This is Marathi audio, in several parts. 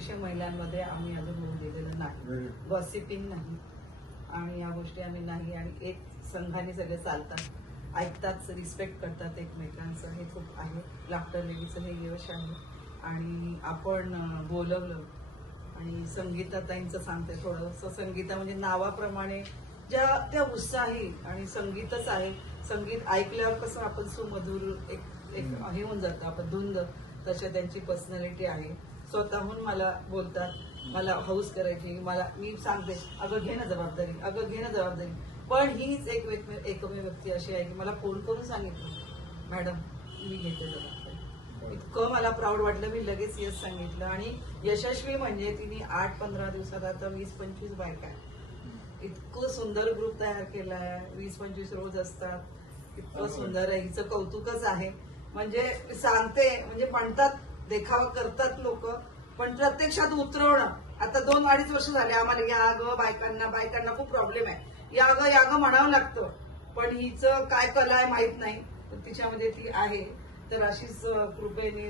दीडशे महिलांमध्ये आम्ही अजून होऊन गेलेलं नाही, गॉसिपिंग नाही आणि या गोष्टी आम्ही नाही. आणि एक संघाने सगळे चालतात, ऐकतात, रिस्पेक्ट करतात एकमेकांचं, हे खूप आहे. लाफ्टर लेडीचं हे यश आहे. आणि आपण बोलवलं आणि संगीताताईंचं सांगते थोडंसं. संगीता म्हणजे नावाप्रमाणे त्या उत्साही आणि संगीतच आहे. संगीत ऐकल्यावर कसं आपण सुमधुर एक हे होऊन जातं आपण धुंद, तशा त्यांची पर्सनॅलिटी आहे. स्वतःहून मला बोलतात, मला हाऊस करायची, मी सांगते अगं घे ना जबाबदारी, अगं घे ना जबाबदारी. पण हीच एकमेव व्यक्ती अशी आहे की मला फोन करून सांगितलं मॅडम मी घेते जबाबदारी. इतकं मला प्राऊड वाटलं, मी लगेच येस सांगितलं. आणि यशस्वी म्हणजे तिने 8-15 दिवसात आता 20-25 बायका, इतकं सुंदर ग्रुप तयार केलाय. 20-25 रोज असतात, इतकं सुंदर आहे. हिचं कौतुकच आहे. म्हणजे सांगते, म्हणजे म्हणतात देखावा करतात लोक, पण प्रत्यक्षात उतरवणं. आता 2-2.5 वर्ष झाले आम्हाला या ग बायकांना खूप प्रॉब्लेम आहे, या ग म्हणावं लागतं. पण हिचं काय कला आहे माहित नाही, तिच्यामध्ये ती आहे. तर अशीच कृपेने,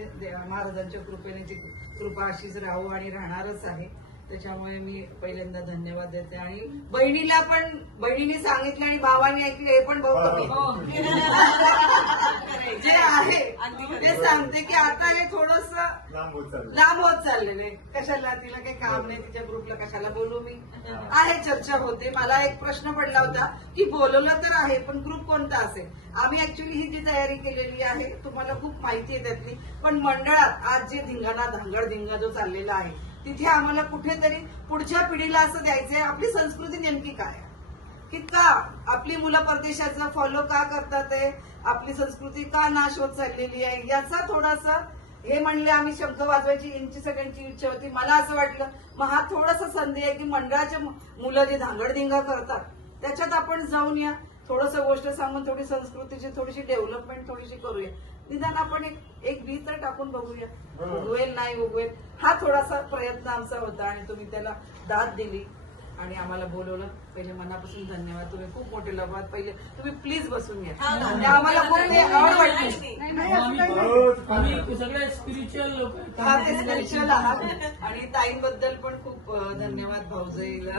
महाराजांच्या कृपेने ती कृपा अशीच राहू आणि राहणारच आहे. त्याच्यामुळे मी पहिल्यांदा धन्यवाद देते. आणि बहिणीने सांगितलं आणि भावाने ऐकलं हे पण भाऊ कमी जे आहे ते सांगते की आता हे थोडस लांब होत चाललेलं आहे. कशाला, तिला काही काम नाही, तिच्या ग्रुपला कशाला बोलू मी. आहे, चर्चा होते. मला एक प्रश्न पडला होता की बोलवलं तर आहे पण ग्रुप कोणता असेल. आम्ही ऍक्च्युली ही जी तयारी केलेली आहे तुम्हाला खूप माहिती आहे त्यातली. पण मंडळात आज जे धांगड जो चाललेला आहे तिथे आम्हाला कुठेतरी पुढच्या पिढीला असं द्यायचंय आपली संस्कृती नेमकी काय, की का आपली मुलं परदेशाचं फॉलो का करतात आहे, आपली संस्कृती का नाश होत चाललेली आहे, याचा थोडासा हे म्हणले आम्ही शंख वाजवायची यांची सगळ्यांची इच्छा होती. मला असं वाटलं मग हा थोडासा संधी आहे की मंडळाचे मुलं जे धांगडधिंगा करतात त्याच्यात आपण जाऊन या, थोडंसं गोष्ट सांगून थोडी संस्कृतीची थोडीशी डेव्हलपमेंट थोडीशी करूया. निदान आपण एक बी तर टाकून बघूया, उगवेल नाही उगवेल. हा थोडासा प्रयत्न आमचा होता आणि तुम्ही त्याला दाद दिली आणि आम्हाला बोलवलं. पहिले मनापासून धन्यवाद. तुम्ही खूप मोठे लोक आहात. पहिले तुम्ही प्लीज बसून घ्या, आम्हाला खूप आवड वाटली. सगळे स्पिरिच्युअल लोक, हा ते स्पिरिच्युअल आहात. आणि ताईंबद्दल पण खूप धन्यवाद भाऊजाईला.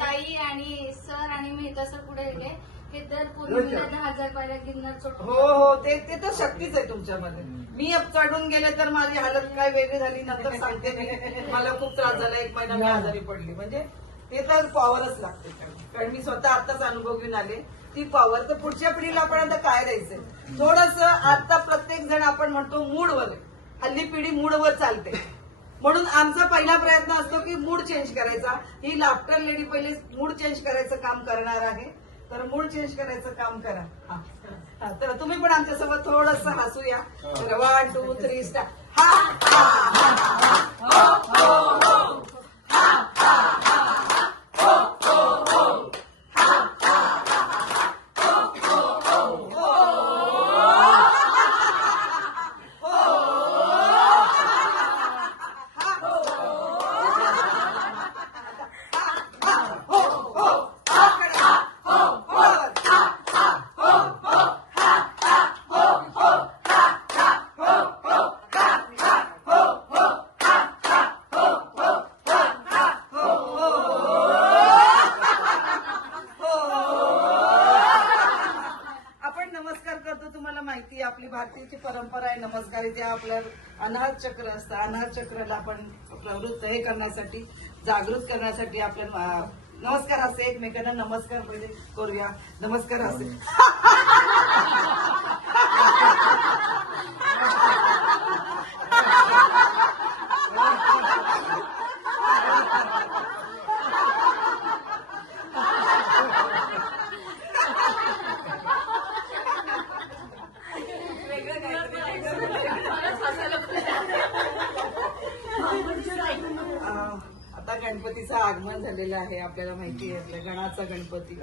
ताई आणि सर आणि मेहता सर पुढे गेले हे दर पूर्ण 10,000 पायऱ्या गिरणार चढून. हो ते तर शक्तीच आहे तुमच्यामध्ये. मी चढून गेले तर माझी हालत काय वेगळी झाली नंतर सांगते मी. मला खूप त्रास झाला, 1 महिना मी आजारी पडली. म्हणजे ते तर पॉवरच लागते, कारण मी स्वतः आताच अनुभव घेऊन आले. ती पॉवर तर पुढच्या पिढीला आपण आता काय द्यायचंय. थोडस आता प्रत्येक जण आपण म्हणतो मूडवर, हल्ली पिढी मूडवर चालते. म्हणून आमचा पहिला प्रयत्न असतो की मूड चेंज करायचा. ही लाफ्टर लेडी पहिले मूड चेंज करायचं काम करणार आहे. तर मूड चेंज करायचं काम करा. तर तुम्ही पण आमच्यासोबत थोडस हसूया. 1, 2, 3 स्टार्ट. तुम्हाला माहिती आहे आपली भारतीय परंपरा आहे नमस्काराची. आपलं अनाहत चक्र असतं. अनाहत चक्राला आपण प्रवृत्त हे करण्यासाठी, जागृत करण्यासाठी आपल्याला नमस्कार असे एकमेकांना नमस्कार पहिले करूया. नमस्कार असे. आता गणपतीचं आगमन झालेलं आहे, आपल्याला माहिती आहे, आपल्या गणाचा गणपती.